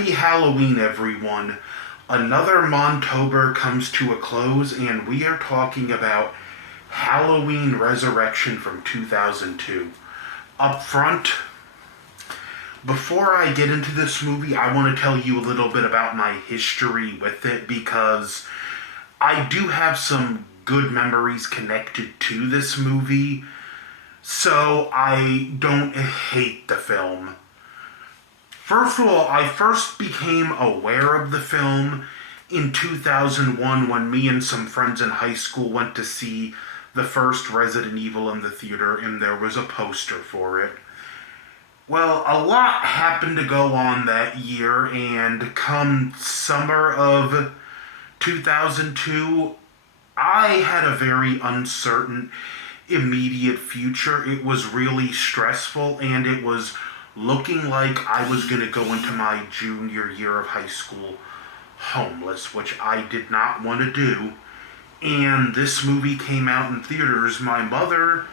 Happy Halloween, everyone. Another Montober comes to a close, and we are talking about Halloween Resurrection from 2002. Up front, before I get into this movie, I want to tell you a little bit about my history with it because I do have some good memories connected to this movie, so I don't hate the film. First of all, I first became aware of the film in 2001 when me and some friends in high school went to see the first Resident Evil in the theater, and there was a poster for it. Well, a lot happened to go on that year, and come summer of 2002, I had a very uncertain, immediate future. It was really stressful, and it was looking like I was going to go into my junior year of high school homeless, which I did not want to do. And this movie came out in theaters. My mother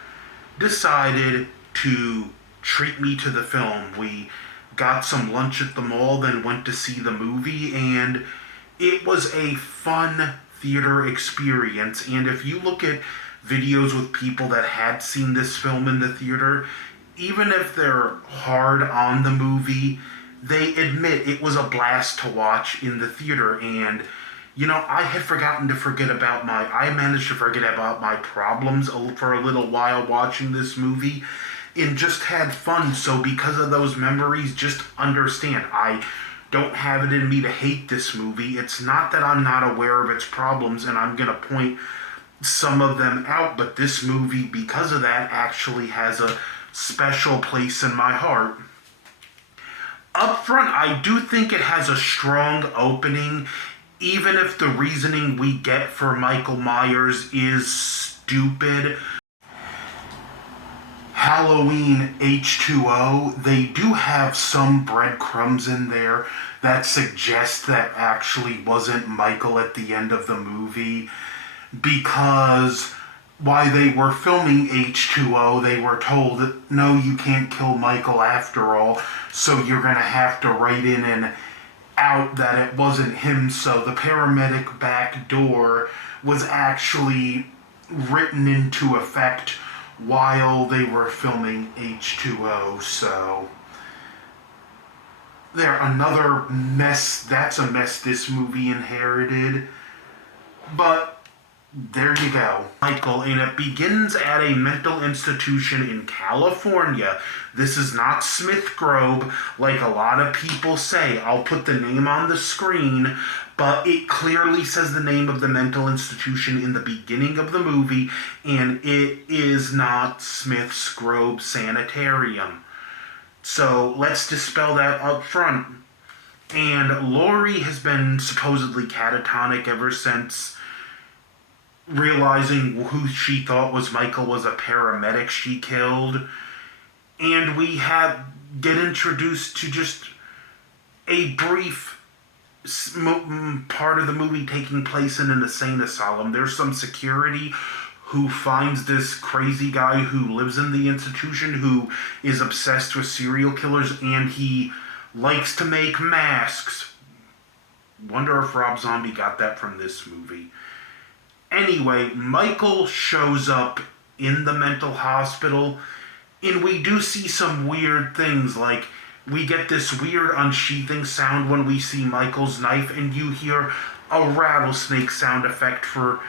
decided to treat me to the film. We got some lunch at the mall, then went to see the movie, and it was a fun theater experience. And if you look at videos with people that had seen this film in the theater, even if they're hard on the movie, they admit it was a blast to watch in the theater. And I had I managed to forget about my problems for a little while watching this movie and just had fun. So because of those memories, just understand, I don't have it in me to hate this movie. It's not that I'm not aware of its problems, and I'm going to point some of them out, but this movie, because of that, actually has a special place in my heart. Up front, I do think it has a strong opening, even if the reasoning we get for Michael Myers is stupid. Halloween H2O, they do have some breadcrumbs in there that suggest that actually wasn't Michael at the end of the movie, because while they were filming H2O, they were told, no, you can't kill Michael after all, so you're going to have to write in and out that it wasn't him. So the paramedic back door was actually written into effect while they were filming H2O. So another mess. That's a mess this movie inherited. But there you go. Michael, and it begins at a mental institution in California. This is not Smith Grove, like a lot of people say. I'll put the name on the screen, but it clearly says the name of the mental institution in the beginning of the movie, and it is not Smith's Grove Sanitarium. So let's dispel that up front. And Laurie has been supposedly catatonic ever since realizing who she thought was Michael was a paramedic she killed. And we get introduced to just a brief part of the movie taking place in an insane asylum. There's some security who finds this crazy guy who lives in the institution who is obsessed with serial killers, and he likes to make masks. Wonder if Rob Zombie got that from this movie. Anyway, Michael shows up in the mental hospital, and we do see some weird things, like we get this weird unsheathing sound when we see Michael's knife, and you hear a rattlesnake sound effect for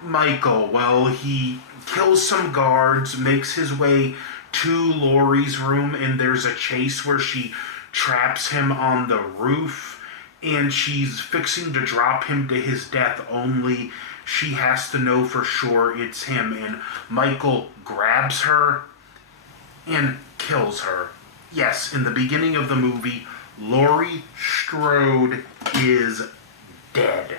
Michael. Well, he kills some guards, makes his way to Laurie's room, and there's a chase where she traps him on the roof, and she's fixing to drop him to his death, only she has to know for sure it's him, and Michael grabs her and kills her. Yes, in the beginning of the movie, Laurie Strode is dead.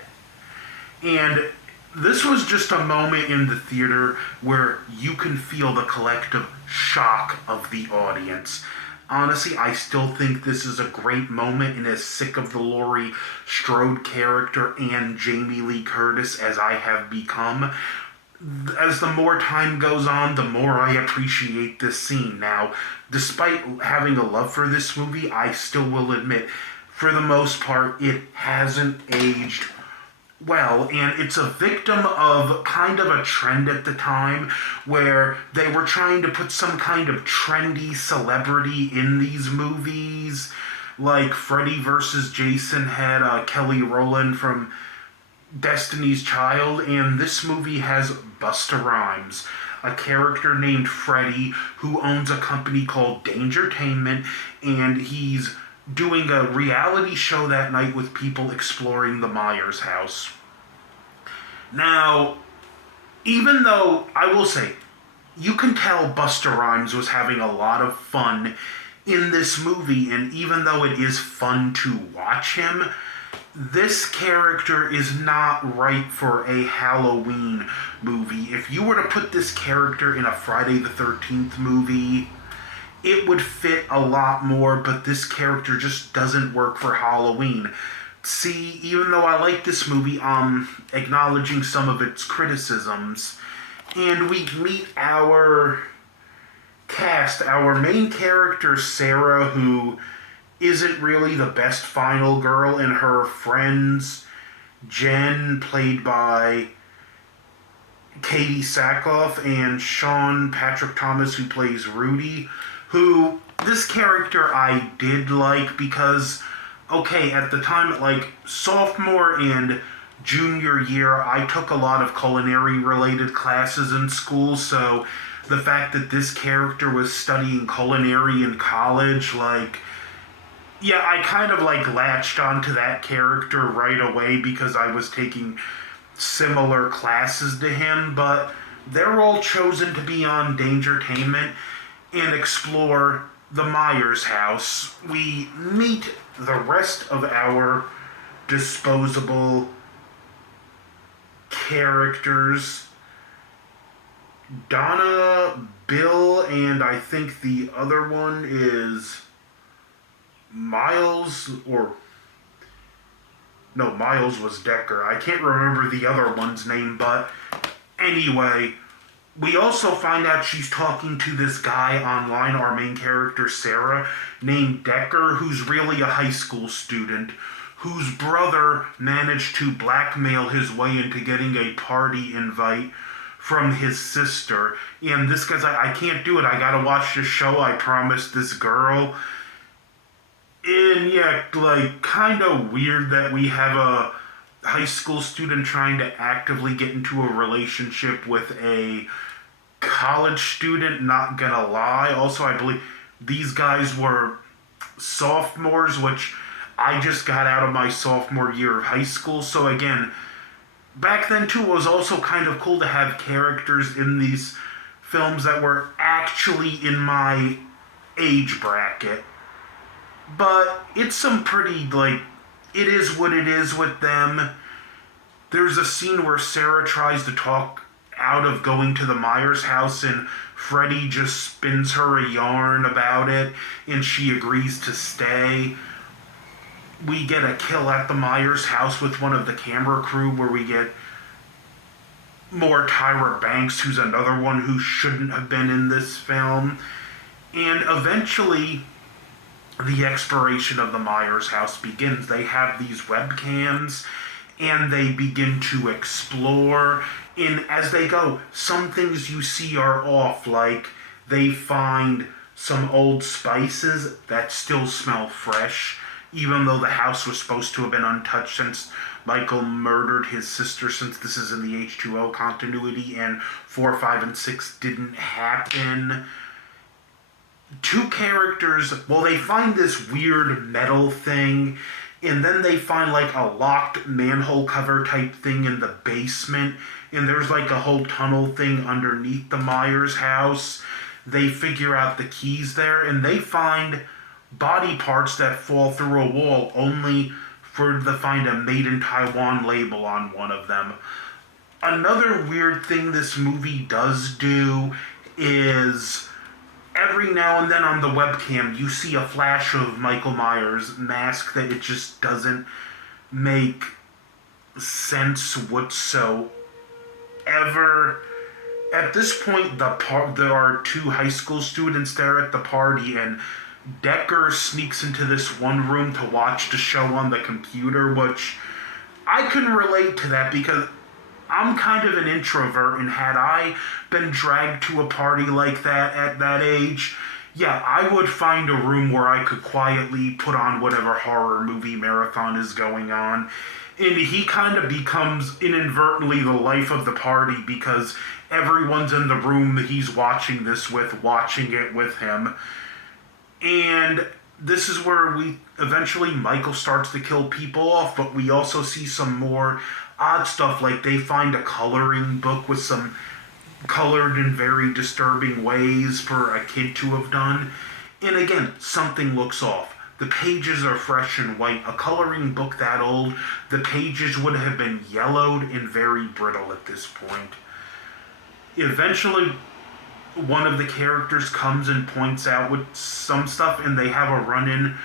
And this was just a moment in the theater where you can feel the collective shock of the audience. Honestly, I still think this is a great moment, and as sick of the Laurie Strode character and Jamie Lee Curtis as I have become, as the more time goes on, the more I appreciate this scene. Now, despite having a love for this movie, I still will admit, for the most part, it hasn't aged well, and it's a victim of kind of a trend at the time where they were trying to put some kind of trendy celebrity in these movies. Like Freddy versus Jason had Kelly Rowland from Destiny's Child, and this movie has Busta Rhymes, a character named Freddy who owns a company called Dangertainment, and he's doing a reality show that night with people exploring the Myers house. Now, even though I will say, you can tell Busta Rhymes was having a lot of fun in this movie, and even though it is fun to watch him, this character is not right for a Halloween movie. If you were to put this character in a Friday the 13th movie, it would fit a lot more, but this character just doesn't work for Halloween. See, even though I like this movie, acknowledging some of its criticisms, and we meet our cast, our main character, Sarah, who isn't really the best final girl, and her friends, Jen, played by Katie Sackhoff, and Sean Patrick Thomas, who plays Rudy, who this character I did like because, okay, at the time, like sophomore and junior year, I took a lot of culinary related classes in school, so the fact that this character was studying culinary in college, like, yeah, I kind of like latched onto that character right away because I was taking similar classes to him, but they're all chosen to be on Dangertainment and explore the Myers house. We meet the rest of our disposable characters. Donna, Bill, and I think the other one is Miles, or no, Miles was Decker. I can't remember the other one's name, but anyway, we also find out she's talking to this guy online, our main character, Sarah, named Decker, who's really a high school student, whose brother managed to blackmail his way into getting a party invite from his sister. And this guy's like, I can't do it. I gotta watch this show I promised this girl. And yeah, like, kind of weird that we have a high school student trying to actively get into a relationship with a college student, not gonna lie. Also, I believe these guys were sophomores, which I just got out of my sophomore year of high school. So again, back then too, it was also kind of cool to have characters in these films that were actually in my age bracket. But it's some pretty, like, it is what it is with them. There's a scene where Sarah tries to talk out of going to the Myers house, and Freddy just spins her a yarn about it, and she agrees to stay. We get a kill at the Myers house with one of the camera crew, where we get more Tyra Banks, who's another one who shouldn't have been in this film. And eventually, the exploration of the Myers house begins. They have these webcams, and they begin to explore. And as they go, some things you see are off, like they find some old spices that still smell fresh, even though the house was supposed to have been untouched since Michael murdered his sister, since this is in the H2O continuity, and 4, 5, and 6 didn't happen. Two characters, well, they find this weird metal thing, and then they find like a locked manhole cover type thing in the basement, and there's like a whole tunnel thing underneath the Myers house. They figure out the keys there, and they find body parts that fall through a wall, only for to find a Made in Taiwan label on one of them. Another weird thing this movie does do is every now and then on the webcam you see a flash of Michael Myers' mask that it just doesn't make sense whatsoever. At this point, there are two high school students there at the party, and Decker sneaks into this one room to watch the show on the computer, which I can relate to that because I'm kind of an introvert, and had I been dragged to a party like that at that age, yeah, I would find a room where I could quietly put on whatever horror movie marathon is going on. And he kind of becomes inadvertently the life of the party because everyone's in the room that he's watching this with, watching it with him. And this is where we eventually Michael starts to kill people off, but we also see some more odd stuff, like they find a coloring book with some colored in very disturbing ways for a kid to have done. And again, something looks off. The pages are fresh and white. A coloring book that old, the pages would have been yellowed and very brittle at this point. Eventually, one of the characters comes and points out with some stuff, and they have a run-in.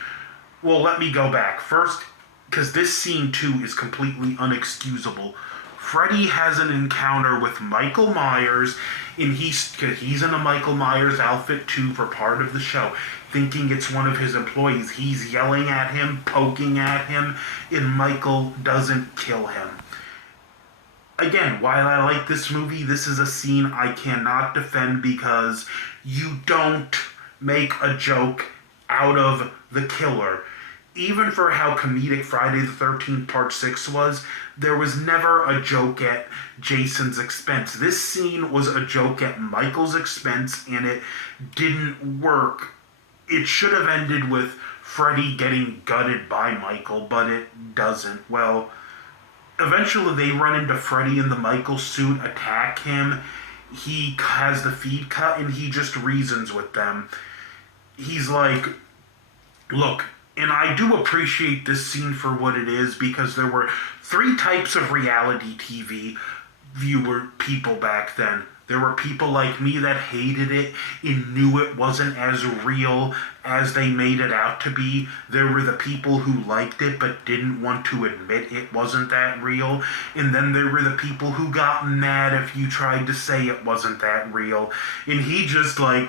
Well, let me go back. First, because this scene too is completely unexcusable. Freddy has an encounter with Michael Myers, and he's in a Michael Myers outfit too for part of the show, thinking it's one of his employees. He's yelling at him, poking at him, and Michael doesn't kill him. Again, while I like this movie, this is a scene I cannot defend because you don't make a joke out of the killer. Even for how comedic Friday the 13th Part 6 was, there was never a joke at Jason's expense. This scene was a joke at Michael's expense, and it didn't work. It should have ended with Freddy getting gutted by Michael, but it doesn't. Well, eventually they run into Freddy in the Michael suit, attack him. He has the feed cut, and he just reasons with them. He's like, look, and I do appreciate this scene for what it is, because there were three types of reality TV viewer people back then. There were people like me that hated it and knew it wasn't as real as they made it out to be. There were the people who liked it but didn't want to admit it wasn't that real. And then there were the people who got mad if you tried to say it wasn't that real. And he just like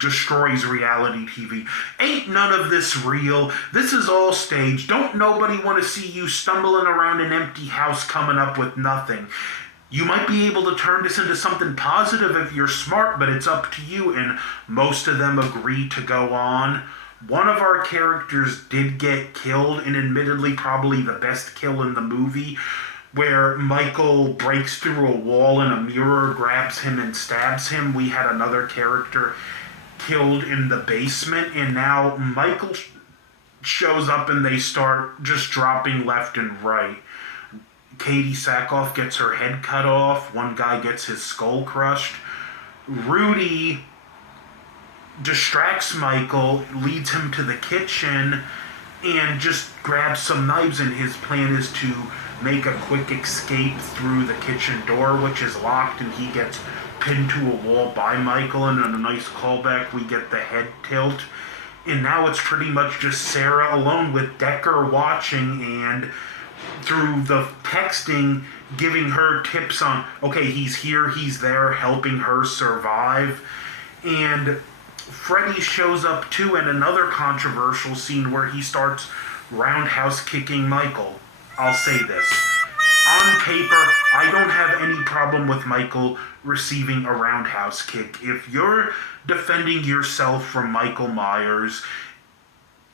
destroys reality TV. Ain't none of this real. This is all staged. Don't nobody want to see you stumbling around an empty house coming up with nothing. You might be able to turn this into something positive if you're smart, but it's up to you, and most of them agree to go on. One of our characters did get killed, and admittedly probably the best kill in the movie, where Michael breaks through a wall and a mirror grabs him and stabs him. We had another character killed in the basement, and now Michael shows up and they start just dropping left and right. Katie Sackhoff gets her head cut off. One guy gets his skull crushed. Rudy distracts Michael, leads him to the kitchen, and just grabs some knives, and his plan is to make a quick escape through the kitchen door, which is locked, and he gets pinned to a wall by Michael, and in a nice callback we get the head tilt. And now it's pretty much just Sarah alone with Decker watching, and through the texting, giving her tips on, okay, he's here, he's there, helping her survive. And Freddy shows up too in another controversial scene where he starts roundhouse kicking Michael. I'll say this. On paper, I don't have any problem with Michael receiving a roundhouse kick. If you're defending yourself from Michael Myers,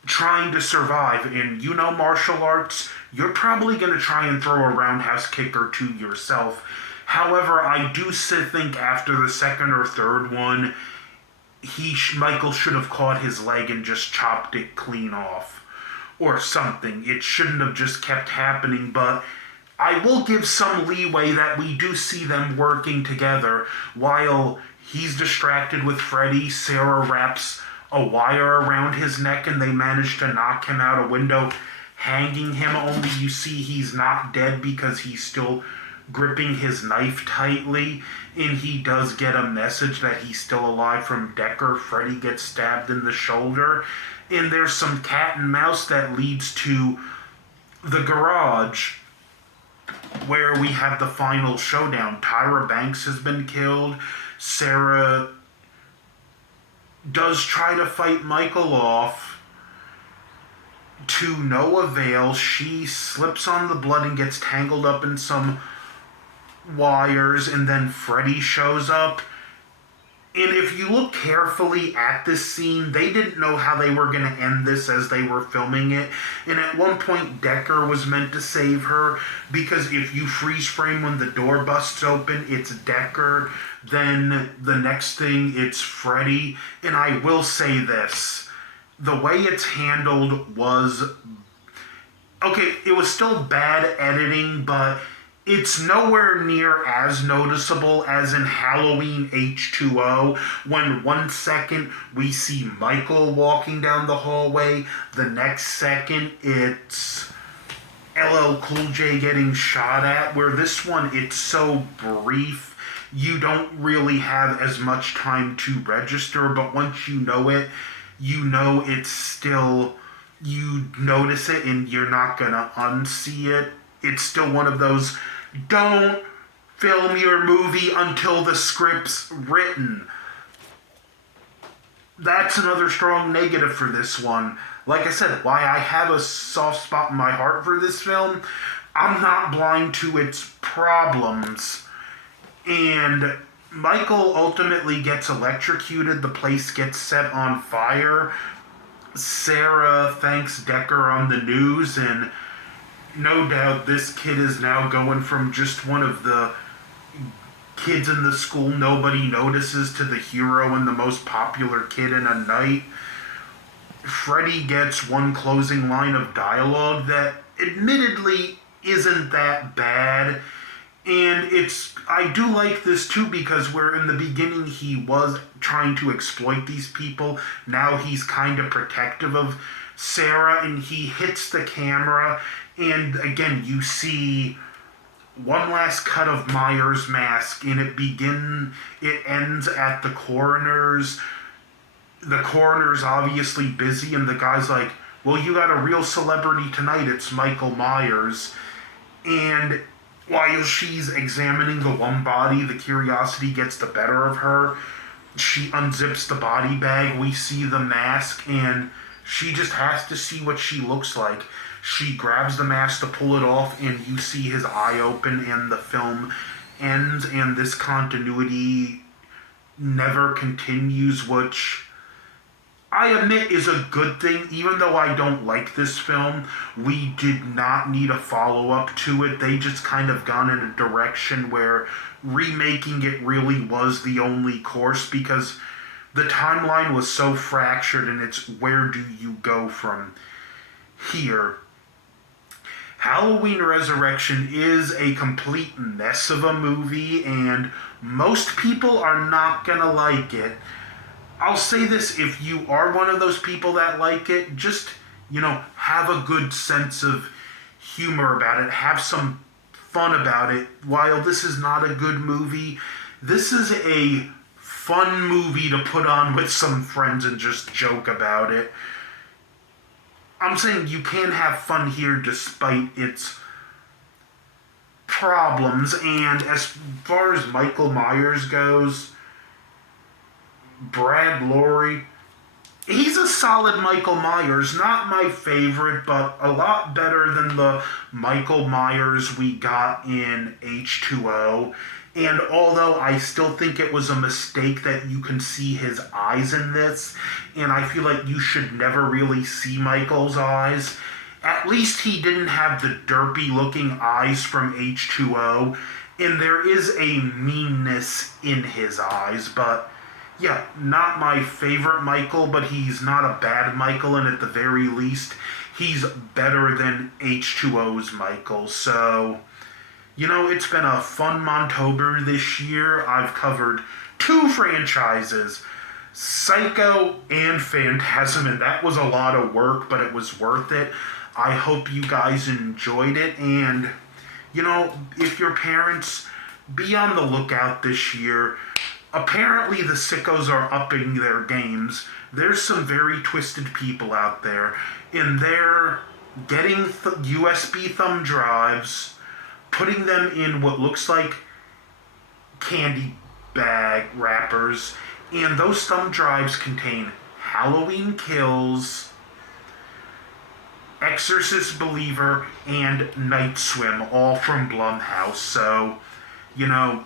trying to survive, and you know martial arts, you're probably going to try and throw a roundhouse kick or two yourself. However, I do think after the second or third one, Michael should have caught his leg and just chopped it clean off. Or something. It shouldn't have just kept happening, but I will give some leeway that we do see them working together. While he's distracted with Freddy, Sarah wraps a wire around his neck and they manage to knock him out a window, hanging him, only you see he's not dead because he's still gripping his knife tightly, and he does get a message that he's still alive from Decker. Freddy gets stabbed in the shoulder, and there's some cat and mouse that leads to the garage where we have the final showdown. Tyra Banks has been killed. Sarah does try to fight Michael off to no avail. She slips on the blood and gets tangled up in some wires, and then Freddy shows up. And if you look carefully at this scene, they didn't know how they were going to end this as they were filming it. And at one point, Decker was meant to save her, because if you freeze frame when the door busts open, it's Decker. Then the next thing, it's Freddy. And I will say this. The way it's handled was... Okay, it was still bad editing, but it's nowhere near as noticeable as in Halloween H2O, when 1 second we see Michael walking down the hallway, the next second it's LL Cool J getting shot at, where this one, it's so brief, you don't really have as much time to register, but once you know it, you know it's still... You notice it and you're not gonna unsee it. It's still one of those... Don't film your movie until the script's written. That's another strong negative for this one. Like I said, why I have a soft spot in my heart for this film, I'm not blind to its problems. And Michael ultimately gets electrocuted. The place gets set on fire. Sarah thanks Decker on the news, and no doubt this kid is now going from just one of the kids in the school nobody notices to the hero and the most popular kid in a night. Freddy gets one closing line of dialogue that admittedly isn't that bad. And I do like this too, because where in the beginning he was trying to exploit these people, now he's kind of protective of Sarah, and he hits the camera, and again you see one last cut of Myers' mask, and it ends at the coroner's. The coroner's obviously busy, and the guy's like, well, you got a real celebrity tonight, it's Michael Myers. And while she's examining the one body, the curiosity gets the better of her. She unzips the body bag, we see the mask, and she just has to see what she looks like. She grabs the mask to pull it off, and you see his eye open, and the film ends, and this continuity never continues, which I admit is a good thing. Even though I don't like this film, we did not need a follow-up to it. They just kind of gone in a direction where remaking it really was the only course, because the timeline was so fractured, and it's where do you go from here? Halloween Resurrection is a complete mess of a movie, and most people are not gonna like it. I'll say this, if you are one of those people that like it, just, have a good sense of humor about it. Have some fun about it. While this is not a good movie, this is a fun movie to put on with some friends and just joke about it. I'm saying you can have fun here despite its problems. And as far as Michael Myers goes, Brad Lorry, he's a solid Michael Myers. Not my favorite, but a lot better than the Michael Myers we got in H2O. And although I still think it was a mistake that you can see his eyes in this, and I feel like you should never really see Michael's eyes, at least he didn't have the derpy looking eyes from H2O, and there is a meanness in his eyes. But yeah, not my favorite Michael, but he's not a bad Michael, and at the very least, he's better than H2O's Michael. So, it's been a fun Montober this year. I've covered 2 franchises, Psycho and Phantasm, and that was a lot of work, but it was worth it. I hope you guys enjoyed it, and, if your parents, be on the lookout this year. Apparently the sickos are upping their games. There's some very twisted people out there, and they're getting USB thumb drives, putting them in what looks like candy bag wrappers, And those thumb drives contain Halloween Kills, Exorcist Believer, and Night Swim, all from Blumhouse. So, you know,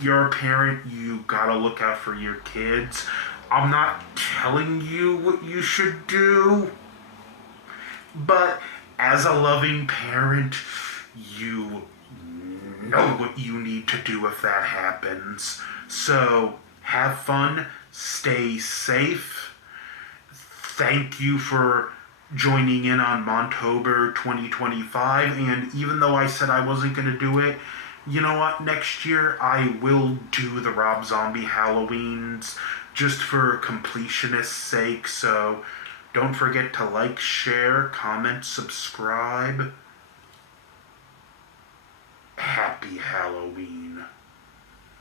you're a parent, you gotta look out for your kids. I'm not telling you what you should do, but as a loving parent, you know what you need to do if that happens. So, have fun, stay safe. Thank you for joining in on Montober 2025. And even though I said I wasn't going to do it, you know what? Next year I will do the Rob Zombie Halloweens just for completionist's sake. So don't forget to like, share, comment, subscribe. Happy Halloween.